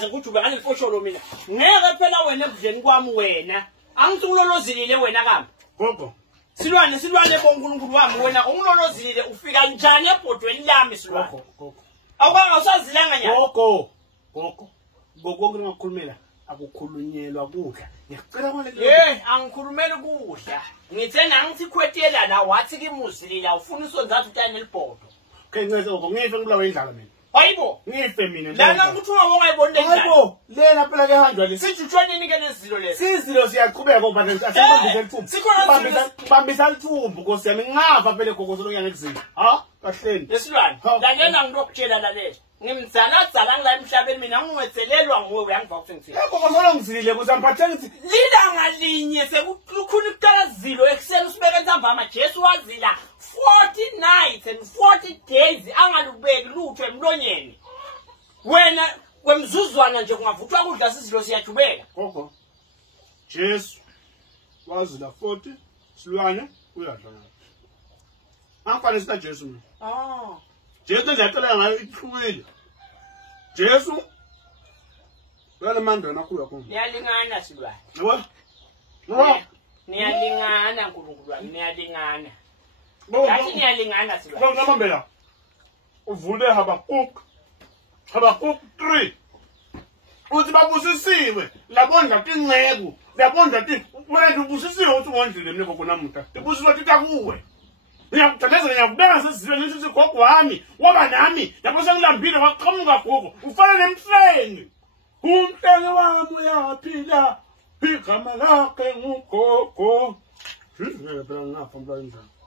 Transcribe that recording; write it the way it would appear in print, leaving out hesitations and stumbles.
ngaze ngujube ngale fosholo mina ngeke phela wena ebudleni kwami wena angitsulolozilile wena kami gogo silwane bonkulunkulu wami wena ungilolozilile ufika njani ebhodweni lami silwane gogo awubanga usazilanga nyana gogo ngingakhulumela akukhulunyelwa kudla ngiyacela kwale angikhulumeli kudla ngithe nangithi khwetiyela la wathi kimuzilila ufuna isonzathu utane libhodo nceze gogo ngife ngibulawe indlala mina hayibo ngife mina lana ukuthi ungayiboni le ndlela hayibo lena phela ke hanjwa lesi sijutshwa nini ke lezilo lezi sizilo siyaqhubeka ngoba asibambisa ithumbu bambisa ithumbu Nkosi yami ngava phela gogo solokuya ngekuzini kahleni lesilwane lalela ngilokutshela lalela ngimzalazala ngila emhlabeni mina ngingwethelelwa nguwe uyangiva ukuthi ngithini gogo solongizilile kuze ngiphathe ngithi lilanga linye sekukhulu ukutala zilo ekseni usibeke ntambama Jesu wazila 40 nights and 40 days angalubeki lutho emlonyeni wena kwemzuzwana nje kungavuthwa kudla sizilo siyajubeka gogo Jesu wazila 40 slwane uyadla angifane sita Jesu mina Jesu ngiyacela ngayo ihlukile Jesu wena manje nakhula khona niyalingana silwane yebo niyalingana nkulunkulu wami niyalingana yathi niyalingana silwane ngomambela uvule Habakuk 3 uthi babusisiwe labondla tinceku labondla ti wena ubusisiwe uthi ngondlile mina gogo namuhla ubusisiwe titakuwe ngiyakuthandazela ngiyakubeka sesizweni lesi gogo wami waba nami lapho sengilambile waqhamuka gogo ufana nemhlenge umhlenge wami uyaphila igama lakhe ngugogo phela ngafa mntwana